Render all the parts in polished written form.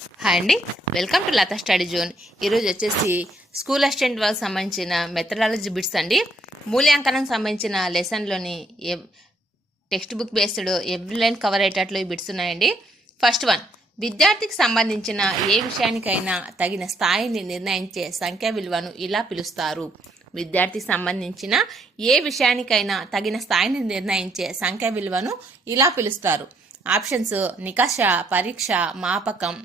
Hi అండి, welcome to Latha study zone. ఈరోజు వచ్చేసి స్కూల్ అసిస్టెంట్ వాళ్ళకి సంబంధించిన మెథడాలజీ బిట్స్ అండి. మూల్యాంకనం సంబంధించిన లెసన్లోని text book based every line cover అయ్యేటట్లు ఈ బిట్స్ ఉన్నాయండి. ఫస్ట్ వన్, విద్యార్థికి సంబంధించిన ఏ విషయానికైనా తగిన స్థాయిని నిర్ణయించే సంఖ్యా విలువను ఇలా పిలుస్తారు. విద్యార్థికి సంబంధించిన ఏ విషయానికైనా తగిన స్థాయిని నిర్ణయించే సంఖ్యా విలువను ఇలా పిలుస్తారు. ఆప్షన్స్ నికష, పరీక్ష, మాపకం,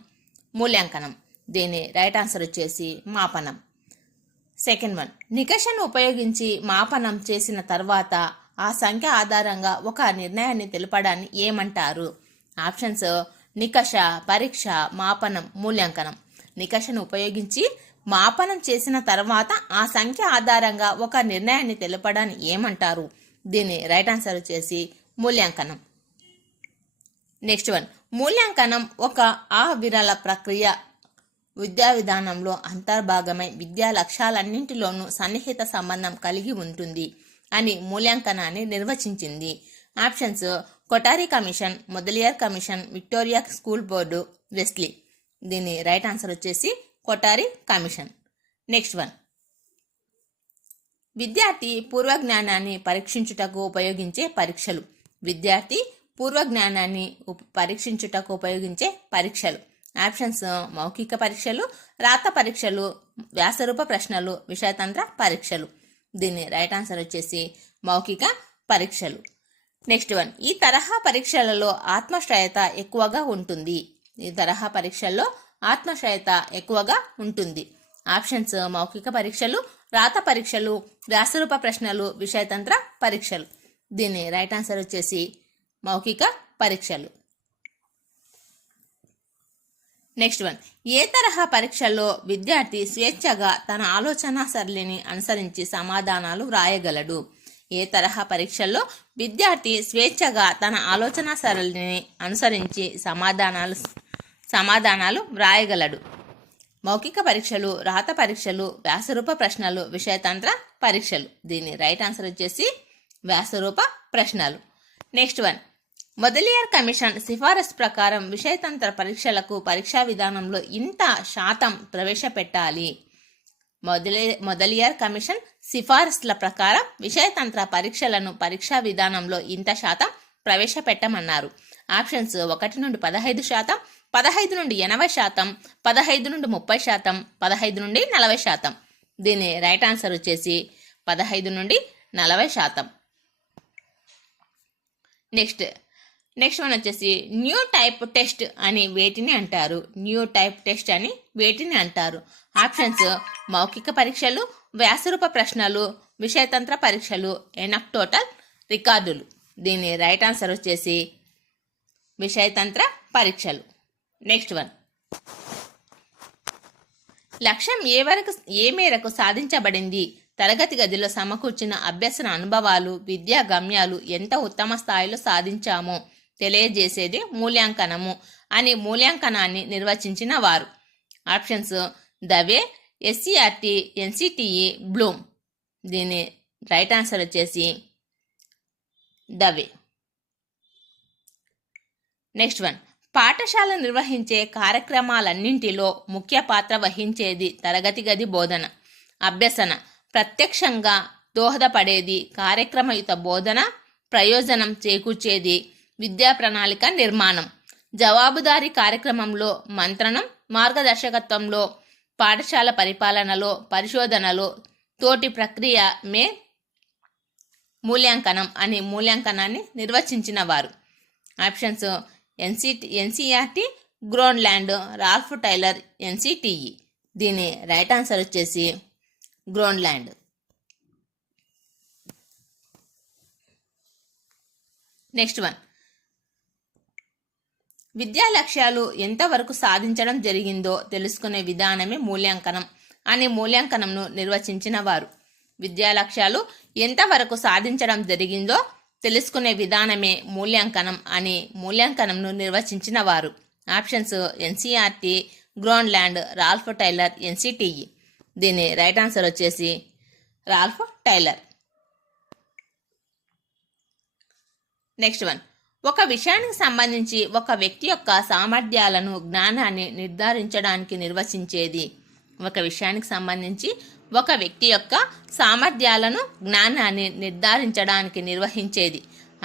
మూల్యాంకనం. దీని రైట్ ఆన్సర్ వచ్చేసి మాపనం. సెకండ్ వన్, నికషను ఉపయోగించి మాపనం చేసిన తర్వాత ఆ సంఖ్య ఆధారంగా ఒక నిర్ణయాన్ని తెలపడాన్ని ఏమంటారు. ఆప్షన్స్ నికష, పరీక్ష, మాపనం, మూల్యాంకనం. నికషను ఉపయోగించి మాపనం చేసిన తర్వాత ఆ సంఖ్య ఆధారంగా ఒక నిర్ణయాన్ని తెలపడాన్ని ఏమంటారు. దీని రైట్ ఆన్సర్ వచ్చేసి మూల్యాంకనం. నెక్స్ట్ వన్, మూల్యాంకనం ఒక అవిరళ ప్రక్రియ, విద్యా విధానంలో అంతర్భాగమై విద్యా లక్ష్యాలన్నింటిలోనూ సన్నిహిత సంబంధం కలిగి ఉంటుంది అని మూల్యాంకనాన్ని నిర్వచించింది. Options Kothari commission, Mudaliar commission, Victoria school board, Wesley. దీని రైట్ ఆన్సర్ వచ్చేసి కొటారి కమిషన్. నెక్స్ట్ వన్, విద్యార్థి పూర్వజ్ఞానాన్ని పరీక్షించుటకు ఉపయోగించే పరీక్షలు. విద్యార్థి పూర్వజ్ఞానాన్ని పరీక్షించుటకు ఉపయోగించే పరీక్షలు. ఆప్షన్స్ మౌఖిక పరీక్షలు, రాత పరీక్షలు, వ్యాసరూప ప్రశ్నలు, విషయతంత్ర పరీక్షలు. దీని రైట్ ఆన్సర్ వచ్చేసి మౌఖిక పరీక్షలు. నెక్స్ట్ వన్, ఈ తరహా పరీక్షలలో ఆత్మశ్రయత ఎక్కువగా ఉంటుంది. ఈ తరహా పరీక్షల్లో ఆత్మశ్రయత ఎక్కువగా ఉంటుంది. ఆప్షన్స్ మౌఖిక పరీక్షలు, రాత పరీక్షలు, వ్యాసరూప ప్రశ్నలు, విషయతంత్ర పరీక్షలు. దీని రైట్ ఆన్సర్ వచ్చేసి మౌఖిక పరీక్షలు. నెక్స్ట్ వన్, ఏ తరహా పరీక్షల్లో విద్యార్థి స్వేచ్ఛగా తన ఆలోచన సరళిని అనుసరించి సమాధానాలు వ్రాయగలడు. ఏ తరహా పరీక్షల్లో విద్యార్థి స్వేచ్ఛగా తన ఆలోచన సరళిని అనుసరించి సమాధానాలు వ్రాయగలడు. మౌఖిక పరీక్షలు, రాత పరీక్షలు, వ్యాసరూప ప్రశ్నలు, విషయతంత్ర పరీక్షలు. దీని రైట్ ఆన్సర్ వచ్చేసి వ్యాసరూప ప్రశ్నలు. నెక్స్ట్ వన్, మొదలియార్ కమిషన్ సిఫారసు ప్రకారం విషయతంత్ర పరీక్షలకు పరీక్షా విధానంలో ఇంత శాతం ప్రవేశపెట్టాలి. మొదలియార్ కమిషన్ సిఫారసుల ప్రకారం విషయతంత్ర పరీక్షలను పరీక్షా విధానంలో ఇంత శాతం ప్రవేశపెట్టమన్నారు. ఆప్షన్స్ 1 నుండి 15%, 15 నుండి 80%, 15 నుండి 30%, 15 నుండి 40%. దీని రైట్ ఆన్సర్ వచ్చేసి 15 నుండి 40%. నెక్స్ట్ వన్ వచ్చేసి న్యూ టైప్ టెస్ట్ అని వేటిని అంటారు. న్యూ టైప్ టెస్ట్ అని వేటిని అంటారు. ఆప్షన్స్ మౌఖిక పరీక్షలు, వ్యాసరూప ప్రశ్నలు, విషయతంత్ర పరీక్షలు, ఎనఫ్ టోటల్ రికార్డులు. దీని రైట్ ఆన్సర్ వచ్చేసి విషయతంత్ర పరీక్షలు. నెక్స్ట్ వన్, లక్ష్యం ఏ మేరకు సాధించబడింది. తరగతి గదిలో సమకూర్చిన అభ్యసన అనుభవాలు, విద్యా గమ్యాలు ఎంత ఉత్తమ స్థాయిలో సాధించామో తెలియజేసేది మూల్యాంకనము అని మూల్యాంకనాన్ని నిర్వచించిన వారు. Options Dave, SCERT, NCTE, Bloom. దీని రైట్ ఆన్సర్ వచ్చేసి దవే. నెక్స్ట్ వన్, పాఠశాల నిర్వహించే కార్యక్రమాలన్నింటిలో ముఖ్య పాత్ర వహించేది తరగతి గది బోధన. అభ్యసన ప్రత్యక్షంగా దోహదపడేది కార్యక్రమయుత బోధన, ప్రయోజనం చేకూర్చేది విద్యా ప్రణాళిక నిర్మాణం. జవాబుదారీ కార్యక్రమంలో మంత్రణం, మార్గదర్శకత్వంలో, పాఠశాల పరిపాలనలో, పరిశోధనలో, తోటి ప్రక్రియ మే మూల్యాంకనం అని మూల్యాంకనాన్ని నిర్వచించిన వారు. Options NCERT, Gronlund, Ralph Tyler, NCTE. దీని రైట్ ఆన్సర్ వచ్చేసి గ్రోన్లాండ్. నెక్స్ట్ వన్, విద్యా లక్ష్యాలు ఎంతవరకు సాధించడం జరిగిందో తెలుసుకునే విధానమే మూల్యాంకనం అనే మూల్యాంకనంను నిర్వచించిన వారు. విద్యా లక్ష్యాలు ఎంతవరకు సాధించడం జరిగిందో తెలుసుకునే విధానమే మూల్యాంకనం అని మూల్యాంకనంను నిర్వచించిన వారు. Options NCERT, Gronlund, Ralph Tyler, NCTE. దీని రైట్ ఆన్సర్ వచ్చేసి రాల్ఫ్ టైలర్. నెక్స్ట్ వన్, ఒక విషయానికి సంబంధించి ఒక వ్యక్తి యొక్క సామర్థ్యాలను జ్ఞానాన్ని నిర్ధారించడానికి నిర్వచించేది. ఒక విషయానికి సంబంధించి ఒక వ్యక్తి యొక్క సామర్థ్యాలను జ్ఞానాన్ని నిర్ధారించడానికి నిర్వహించేది.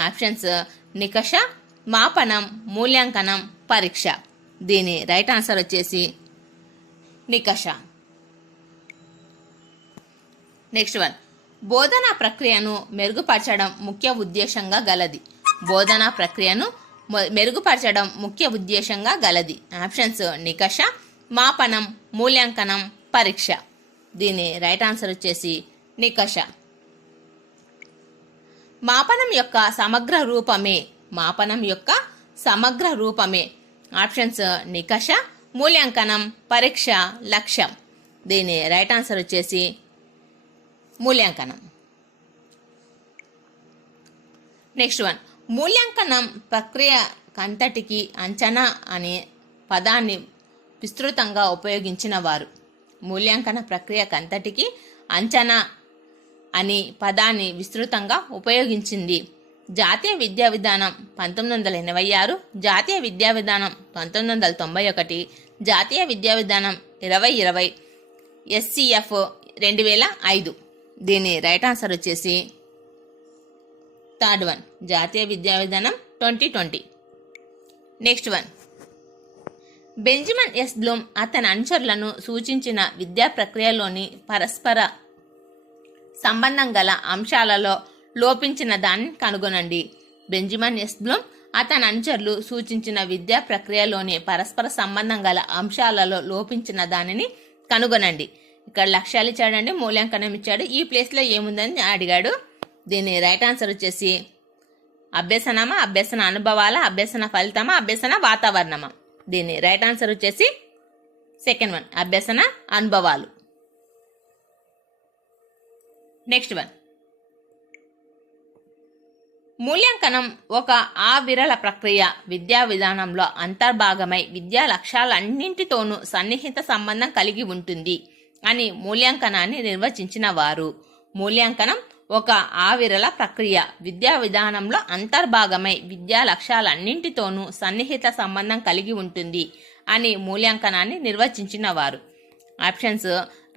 ఆప్షన్స్ నికష, మాపనం, మూల్యాంకనం, పరీక్ష. దీని రైట్ ఆన్సర్ వచ్చేసి నికష. నెక్స్ట్ వన్, బోధనా ప్రక్రియను మెరుగుపరచడం ముఖ్య ఉద్దేశంగా గలది. బోధనా ప్రక్రియను మెరుగుపరచడం ముఖ్య ఉద్దేశంగా గలది. ఆప్షన్స్ నికష, మాపనం, మూల్యాంకనం, పరీక్ష. దీని రైట్ ఆన్సర్ వచ్చేసి నికష. మాపనం యొక్క సమగ్ర రూపమే. మాపనం యొక్క సమగ్ర రూపమే. ఆప్షన్స్ నికష, మూల్యాంకనం, పరీక్ష, లక్ష్యం. దీని రైట్ ఆన్సర్ వచ్చేసి మూల్యాంకనం. నెక్స్ట్ వన్, మూల్యాంకనం ప్రక్రియ కంతటికి అంచనా అనే పదాన్ని విస్తృతంగా ఉపయోగించిన వారు. మూల్యాంకన ప్రక్రియ కంతటికి అంచనా అని పదాన్ని విస్తృతంగా ఉపయోగించింది. జాతీయ విద్యా విధానం 1986, జాతీయ విద్యా విధానం 1991, జాతీయ విద్యా విధానం 2020, SCF 2005. దీని రైట్ ఆన్సర్ వచ్చేసి థర్డ్ వన్, జాతీయ విద్యా విధానం 2020. Next one, Benjamin S Bloom అతని అనుచరులను సూచించిన విద్యా ప్రక్రియలోని పరస్పర సంబంధం గల అంశాలలో లోపించిన దాన్ని కనుగొనండి. బెంజమిన్ ఎస్ బ్లూమ్ అతని అనుచరులు సూచించిన విద్యా ప్రక్రియలోని పరస్పర సంబంధం గల అంశాలలో లోపించిన దానిని కనుగొనండి. ఇక్కడ లక్ష్యాలు ఇచ్చాడండి, మూల్యాంకనం ఇచ్చాడు. ఈ ప్లేస్లో ఏముందని అడిగాడు. దీని రైట్ ఆన్సర్ వచ్చేసి అభ్యసనమా, అభ్యసన అనుభవాల, అభ్యసన ఫలితమా, అభ్యసన వాతావరణమా. దీని రైట్ ఆన్సర్ వచ్చేసి సెకండ్ వన్, అభ్యసన అనుభవాలు. నెక్స్ట్ వన్, మూల్యాంకనం ఒక అవిరళ ప్రక్రియ. విద్యా విధానంలో అంతర్భాగమై విద్యా లక్ష్యాలన్నింటితోనూ సన్నిహిత సంబంధం కలిగి ఉంటుంది అని మూల్యాంకనాన్ని నిర్వచించిన వారు. మూల్యాంకనం ఒక అవిరళ ప్రక్రియ. విద్యా విధానంలో అంతర్భాగమై విద్యా లక్ష్యాలన్నింటితోనూ సన్నిహిత సంబంధం కలిగి ఉంటుంది అని మూల్యాంకనాన్ని నిర్వచించిన వారు. Options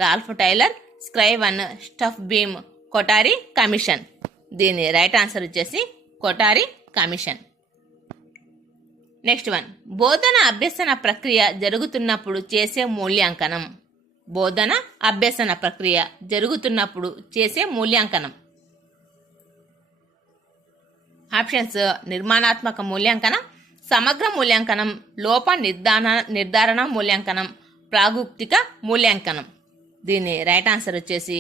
Ralph Tyler, Scriven, Stufflebeam, Kothari commission. దీని రైట్ ఆన్సర్ వచ్చేసి కొటారి కమిషన్. నెక్స్ట్ వన్, బోధన అభ్యసన ప్రక్రియ జరుగుతున్నప్పుడు చేసే మూల్యాంకనం. బోధన అభ్యసన ప్రక్రియ జరుగుతున్నప్పుడు చేసే మూల్యాంకనం. ఆప్షన్స్ నిర్మాణాత్మక మూల్యాంకనం, సమగ్ర మూల్యాంకనం, లోప నిర్ధారణ మూల్యాంకనం, ప్రాగుప్తిక మూల్యాంకనం. దీని రైట్ ఆన్సర్ వచ్చేసి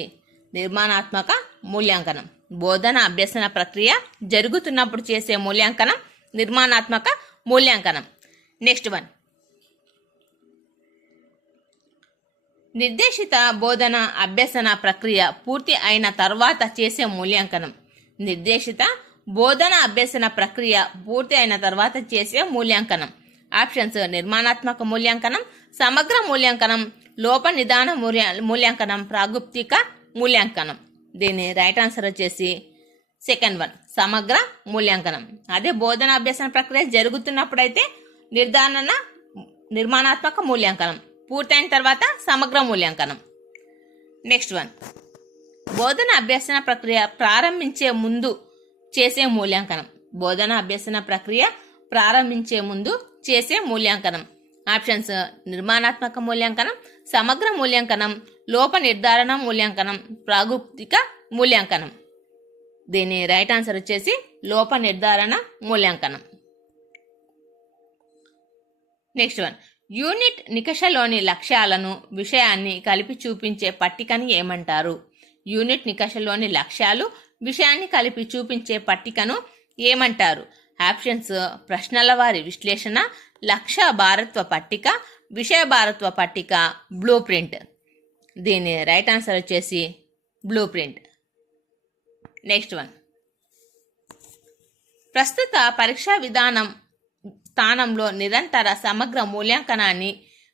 నిర్మాణాత్మక మూల్యాంకనం. బోధన అభ్యసన ప్రక్రియ జరుగుతున్నప్పుడు చేసే మూల్యాంకనం నిర్మాణాత్మక మూల్యాంకనం. నెక్స్ట్ వన్, నిర్దేశిత బోధన అభ్యసన ప్రక్రియ పూర్తి అయిన తర్వాత చేసే మూల్యాంకనం. నిర్దేశిత బోధన అభ్యసన ప్రక్రియ పూర్తి అయిన తర్వాత చేసే మూల్యాంకనం. ఆప్షన్స్ నిర్మాణాత్మక మూల్యాంకనం, సమగ్ర మూల్యాంకనం, లోప నిదాన మూల్యాంకనం, ప్రాగుప్తిక మూల్యాంకనం. దీని రైట్ ఆన్సర్ వచ్చేసి సెకండ్ వన్, సమగ్ర మూల్యాంకనం. అదే బోధన అభ్యసన ప్రక్రియ జరుగుతున్నప్పుడైతే నిర్మాణాత్మక మూల్యాంకనం, పూర్తయిన తర్వాత సమగ్ర మూల్యాంకనం. నెక్స్ట్ వన్, బోధన అభ్యసన ప్రక్రియ ప్రారంభించే ముందు చేసే మూల్యాంకనం. బోధన అభ్యసన ప్రక్రియ ప్రారంభించే ముందు చేసే మూల్యాంకనం. ఆప్షన్స్ నిర్మాణాత్మక మూల్యాంకనం, సమగ్ర మూల్యాంకనం, లోప నిర్ధారణ మూల్యాంకనం, ప్రాగుప్తిక మూల్యాంకనం. దీని రైట్ ఆన్సర్ వచ్చేసి లోప నిర్ధారణ మూల్యాంకనం. నెక్స్ట్ వన్, యూనిట్ నికషలోని లక్ష్యాలను విషయాన్ని కలిపి చూపించే పట్టికను ఏమంటారు? యూనిట్ నికషలోని లక్ష్యాలు విషయాన్ని కలిపి చూపించే పట్టికను ఏమంటారు? ఆప్షన్స్ ప్రశ్నల వారి విశ్లేషణ, లక్ష్య భారత్వ పట్టిక, విషయ భారత్వ పట్టిక, బ్లూ ప్రింట్. దీని రైట్ ఆన్సర్ వచ్చేసి బ్లూ ప్రింట్. నెక్స్ట్ వన్, ప్రస్తుత పరీక్షా విధానం స్థానంలో నిరంతర సమగ్ర మూల్యాంకనాన్ని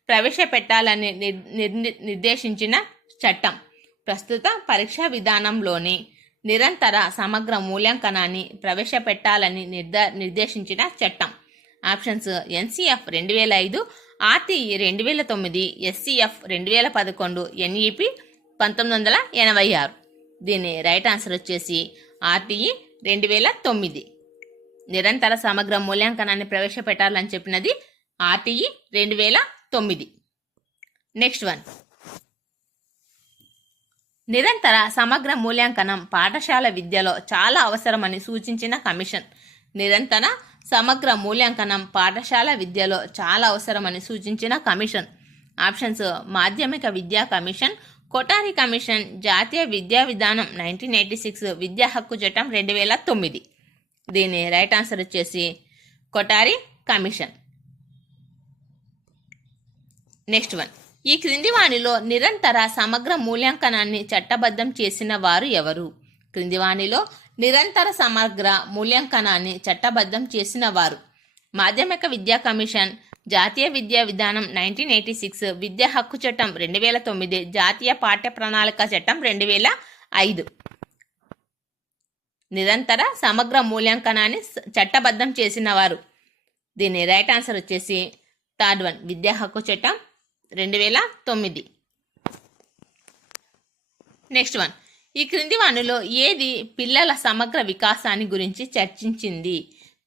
ప్రవేశపెట్టాలని నిర్దేశించిన చట్టం. ప్రస్తుత పరీక్షా విధానంలోని నిరంతర సమగ్ర మూల్యాంకనాన్ని ప్రవేశపెట్టాలని నిర్దేశించిన చట్టం. Options NCF 2005, RTE 2009, SCF 2011, NEP 1986. దీని రైట్ ఆన్సర్ వచ్చేసి ఆర్టీఈ 2009. నిరంతర సమగ్ర మూల్యాంకనాన్ని ప్రవేశపెట్టాలని చెప్పినది ఆర్టీఈ 2009. నెక్స్ట్ వన్, నిరంతర సమగ్ర మూల్యాంకనం పాఠశాల విద్యలో చాలా అవసరమని సూచించిన కమిషన్. నిరంతర సమగ్ర మూల్యాంకనం పాఠశాల విద్యలో చాలా అవసరమని సూచించిన కమిషన్. ఆప్షన్స్ మాధ్యమిక విద్యా కమిషన్, కొఠారి కమిషన్, జాతీయ విద్యా విధానం 1986, విద్యా హక్కు చట్టం 2009. దీని రైట్ ఆన్సర్ వచ్చేసి కొఠారి కమిషన్. నెక్స్ట్ వన్, ఈ క్రింది వానిలో నిరంతర సమగ్ర మూల్యాంకనాన్ని చట్టబద్ధం చేసిన వారు ఎవరు? క్రింది వానిలో నిరంతర సమగ్ర మూల్యాంకనాన్ని చట్టబద్ధం చేసిన వారు: మాధ్యమిక విద్యా కమిషన్, జాతీయ విద్యా విధానం 1986, విద్యా హక్కు చట్టం 2009, జాతీయ పాఠ్య ప్రణాళిక చట్టం 2005. నిరంతర సమగ్ర మూల్యాంకనాన్ని చట్టబద్ధం చేసిన వారు. దీని రైట్ ఆన్సర్ వచ్చేసి థర్డ్ వన్, విద్యా హక్కు చట్టం 2009. నెక్స్ట్ వన్, ఈ క్రింది వానిలో ఏది పిల్లల సమగ్ర వికాసాన్ని గురించి చర్చించింది?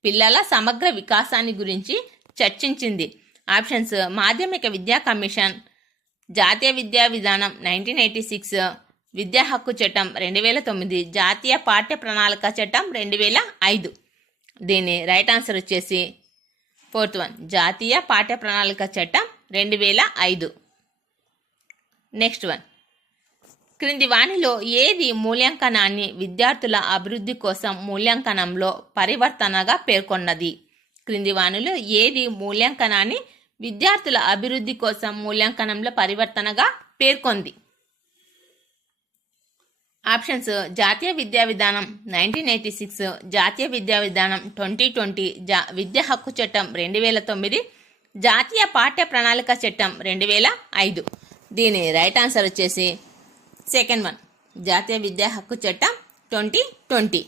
పిల్లల సమగ్ర వికాసాన్ని గురించి చర్చించింది. ఆప్షన్స్ మాధ్యమిక విద్యా కమిషన్, జాతీయ విద్యా విధానం 1986, విద్యా హక్కు చట్టం 2009, జాతీయ పాఠ్య ప్రణాళిక చట్టం 2005. దీని రైట్ ఆన్సర్ వచ్చేసి ఫోర్త్ వన్, జాతీయ పాఠ్య ప్రణాళిక చట్టం 2005. నెక్స్ట్ వన్, క్రింది వానిలో ఏది మూల్యాంకనాన్ని విద్యార్థుల అభివృద్ధి కోసం మూల్యాంకనంలో పరివర్తనగా పేర్కొన్నది? క్రింది వానిలో ఏది మూల్యాంకనాన్ని విద్యార్థుల అభివృద్ధి కోసం మూల్యాంకనంలో పరివర్తనగా పేర్కొంది? ఆప్షన్స్ జాతీయ విద్యా విధానం 1986, జాతీయ విద్యా విధానం 2020, విద్యా హక్కు చట్టం 2009, జాతీయ పాఠ్య ప్రణాళిక చట్టం 2005. దీని రైట్ ఆన్సర్ వచ్చేసి సెకండ్ వన్, జాతీయ విద్యా హక్కు చట్టం 2020.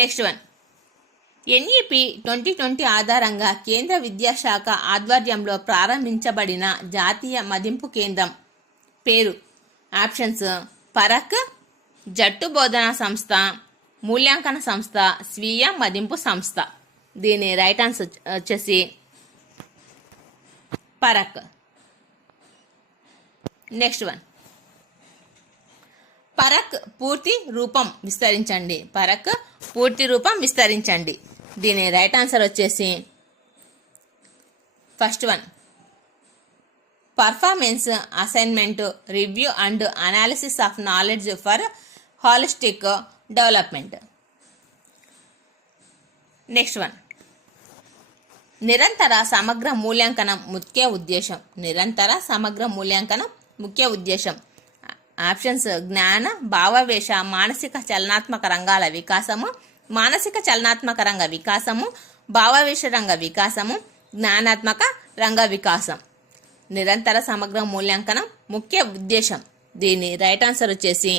నెక్స్ట్ వన్, ఎన్ఈపి 2020 ఆధారంగా కేంద్ర విద్యాశాఖ ఆధ్వర్యంలో ప్రారంభించబడిన జాతీయ మదింపు కేంద్రం పేరు? ఆప్షన్స్ పరక్, జట్టు బోధనా సంస్థ, మూల్యాంకన సంస్థ, స్వీయ మదింపు సంస్థ. దీని రైట్ ఆన్సర్ వచ్చేసి పరక్. నెక్స్ట్ వన్, పరక్ పూర్తి రూపం విస్తరించండి. పరక్ పూర్తి రూపం విస్తరించండి. దీని రైట్ ఆన్సర్ వచ్చేసి first one, performance assignment review and analysis of knowledge for holistic development. Next one, నిరంతర సమగ్ర మూల్యాంకనం ముఖ్య ఉద్దేశం. నిరంతర సమగ్ర మూల్యాంకనం ముఖ్య ఉద్దేశం. ఆప్షన్స్ జ్ఞాన భావావేశ మానసిక చలనాత్మక రంగాల వికాసము, మానసిక చలనాత్మక రంగ వికాసము, భావావేశ రంగ వికాసము, జ్ఞానాత్మక రంగ వికాసం. నిరంతర సమగ్ర మూల్యాంకనం ముఖ్య ఉద్దేశం. దీని రైట్ ఆన్సర్ వచ్చేసి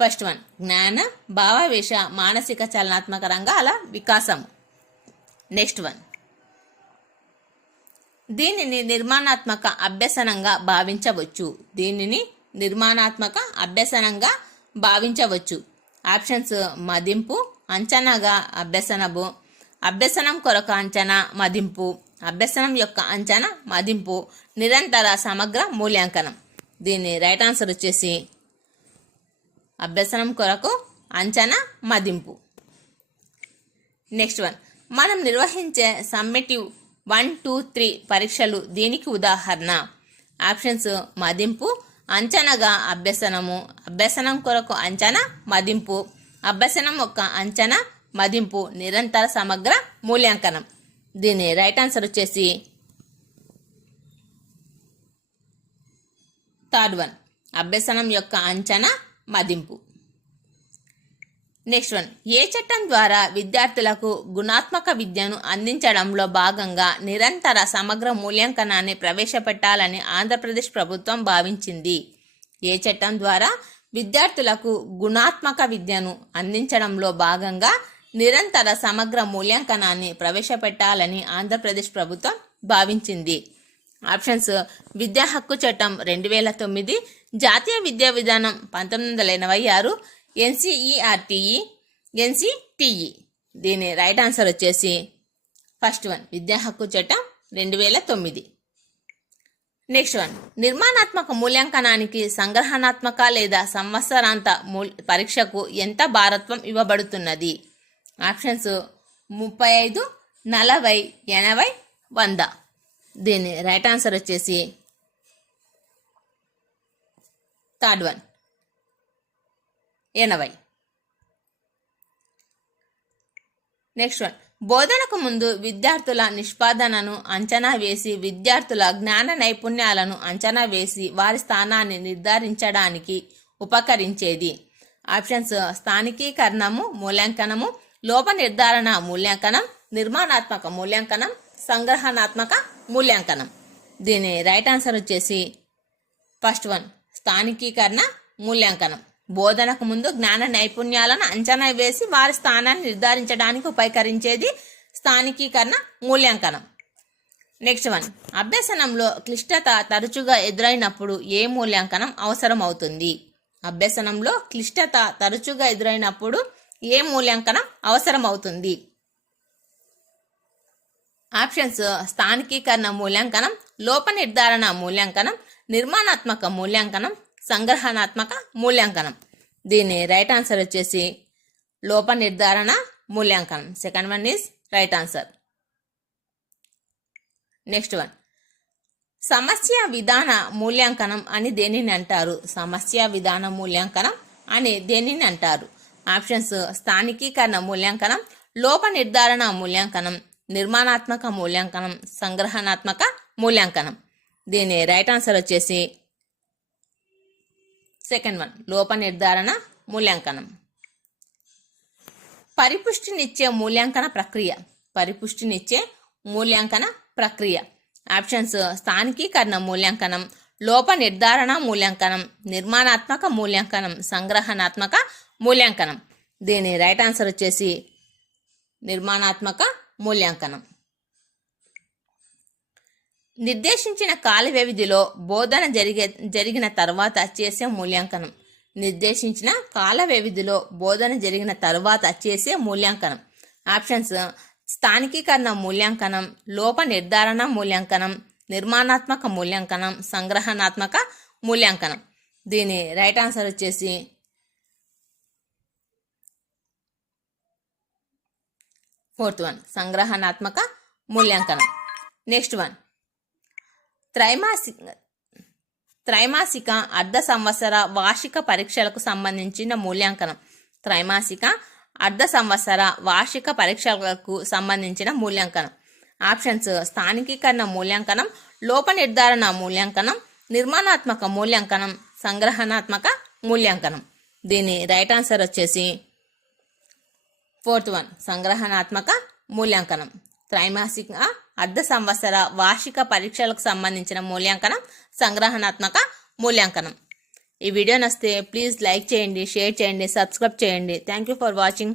ఫస్ట్ వన్, జ్ఞాన భావావేశ మానసిక చలనాత్మక రంగాల వికాసము. నెక్స్ట్ వన్, దీనిని నిర్మాణాత్మక అభ్యసనంగా భావించవచ్చు. దీనిని నిర్మాణాత్మక అభ్యసనంగా భావించవచ్చు. ఆప్షన్స్ మదింపు, అంచనాగా అభ్యసనము, అభ్యసనం కొరకు అంచనా, మదింపు, అభ్యసనం యొక్క అంచనా, మదింపు, నిరంతర సమగ్ర మూల్యాంకనం. దీని రైట్ ఆన్సర్ వచ్చేసి అభ్యసనం కొరకు అంచనా, మదింపు. నెక్స్ట్ వన్, మనం నిర్వహించే సమ్మేటివ్ 1, 2, 3 పరీక్షలు దీనికి ఉదాహరణ. ఆప్షన్స్ మదింపు, అంచనాగా అభ్యసనము, అభ్యసనం కొరకు అంచనా, మదింపు, అభ్యసనం యొక్క అంచనా, మదింపు, నిరంతర సమగ్ర మూల్యాంకనం. దీని రైట్ ఆన్సర్ వచ్చేసి థర్డ్ వన్, అభ్యసనం యొక్క అంచనా, మదింపు. నెక్స్ట్ వన్, ఏ చట్టం ద్వారా విద్యార్థులకు గుణాత్మక విద్యను అందించడంలో భాగంగా నిరంతర సమగ్ర మూల్యాంకనాన్ని ప్రవేశపెట్టాలని ఆంధ్రప్రదేశ్ ప్రభుత్వం భావించింది? ఏ చట్టం ద్వారా విద్యార్థులకు గుణాత్మక విద్యను అందించడంలో భాగంగా నిరంతర సమగ్ర మూల్యాంకనాన్ని ప్రవేశపెట్టాలని ఆంధ్రప్రదేశ్ ప్రభుత్వం భావించింది. ఆప్షన్స్: విద్యా హక్కు చట్టం 2009, జాతీయ విద్యా విధానం 1986, ఎన్సీఈఆర్టీఈ, ఎన్సీటీఈ. దీని రైట్ ఆన్సర్ వచ్చేసి ఫస్ట్ వన్, విద్యా హక్కు చట్టం 2009. నెక్స్ట్ వన్, నిర్మాణాత్మక మూల్యాంకనానికి సంగ్రహణాత్మక లేదా సంవత్సరాంత పరీక్షకు ఎంత భారత్వం ఇవ్వబడుతున్నది? ఆప్షన్స్: 35, 40, 80, 100. దీని రైట్ ఆన్సర్ వచ్చేసి థర్డ్ వన్, 80. నెక్స్ట్ వన్, బోధనకు ముందు విద్యార్థుల నిష్పాదనను అంచనా వేసి విద్యార్థుల జ్ఞాన నైపుణ్యాలను అంచనా వేసి వారి స్థానాన్ని నిర్ధారించడానికి ఉపకరించేది. ఆప్షన్స్: స్థానికీకరణము మూల్యాంకనము, లోప నిర్ధారణ మూల్యాంకనం, నిర్మాణాత్మక మూల్యాంకనం, సంగ్రహణాత్మక మూల్యాంకనం. దీని రైట్ ఆన్సర్ వచ్చేసి ఫస్ట్ వన్, స్థానికీకరణ మూల్యాంకనం. బోధనకు ముందు జ్ఞాన నైపుణ్యాలను అంచనా వేసి వారి స్థానాన్ని నిర్ధారించడానికి ఉపకరించేది స్థానికీకరణ మూల్యాంకనం. నెక్స్ట్ వన్, అభ్యసనంలో క్లిష్టత తరచుగా ఎదురైనప్పుడు ఏ మూల్యాంకనం అవసరం అవుతుంది? అభ్యసనంలో క్లిష్టత తరచుగా ఎదురైనప్పుడు ఏ మూల్యాంకనం అవసరం అవుతుంది? ఆప్షన్స్: స్థానికీకరణ మూల్యాంకనం, లోప నిర్ధారణ మూల్యాంకనం, నిర్మాణాత్మక మూల్యాంకనం, సంగ్రహణాత్మక మూల్యాంకనం. దీని రైట్ ఆన్సర్ వచ్చేసి లోప నిర్ధారణ మూల్యాంకనం. Second one is right answer. Next one, సమస్య విధాన మూల్యాంకనం అని దేనిని అంటారు? సమస్య విధాన మూల్యాంకనం అని దేనిని అంటారు? ఆప్షన్స్: స్థానికీకరణ మూల్యాంకనం, లోప నిర్ధారణ మూల్యాంకనం, నిర్మాణాత్మక మూల్యాంకనం, సంగ్రహణాత్మక మూల్యాంకనం. దీని రైట్ ఆన్సర్ వచ్చేసి సెకండ్ వన్, లోప నిర్ధారణ మూల్యాంకనం. పరిపుష్టినిచ్చే మూల్యాంకన ప్రక్రియ. పరిపుష్టినిచ్చే మూల్యాంకన ప్రక్రియ. ఆప్షన్స్: స్థానికీకరణ మూల్యాంకనం, లోప నిర్ధారణ మూల్యాంకనం, నిర్మాణాత్మక మూల్యాంకనం, సంగ్రహణాత్మక మూల్యాంకనం. దీని రైట్ ఆన్సర్ వచ్చేసి నిర్మాణాత్మక మూల్యాంకనం. నిర్దేశించిన కాల వ్యవధిలో బోధన జరిగిన తర్వాత చేసే మూల్యాంకనం. నిర్దేశించిన కాల వ్యవధిలో బోధన జరిగిన తర్వాత చేసే మూల్యాంకనం. ఆప్షన్స్: స్థానికీకరణ మూల్యాంకనం, లోప నిర్ధారణ మూల్యాంకనం, నిర్మాణాత్మక మూల్యాంకనం, సంగ్రహణాత్మక మూల్యాంకనం. దీని రైట్ ఆన్సర్ వచ్చేసి ఫోర్త్ వన్, సంగ్రహణాత్మక మూల్యాంకనం. నెక్స్ట్ వన్, త్రైమాసిక అర్ధ సంవత్సర వార్షిక పరీక్షలకు సంబంధించిన మూల్యాంకనం. త్రైమాసిక అర్ధ సంవత్సర వార్షిక పరీక్షలకు సంబంధించిన మూల్యాంకనం. ఆప్షన్స్: స్థానికీకరణ మూల్యాంకనం, లోప నిర్ధారణ మూల్యాంకనం, నిర్మాణాత్మక మూల్యాంకనం, సంగ్రహణాత్మక మూల్యాంకనం. దీని రైట్ ఆన్సర్ వచ్చేసి ఫోర్త్ వన్, సంగ్రహణాత్మక మూల్యాంకనం. త్రైమాసిక అర్ధ సంవత్సర వార్షిక పరీక్షలకు సంబంధించిన మూల్యాంకనం, సంగ్రహణాత్మక మూల్యాంకనం. ఈ వీడియో నచ్చితే ప్లీజ్ లైక్ చేయండి, షేర్ చేయండి, సబ్స్క్రైబ్ చేయండి. Thank you for watching.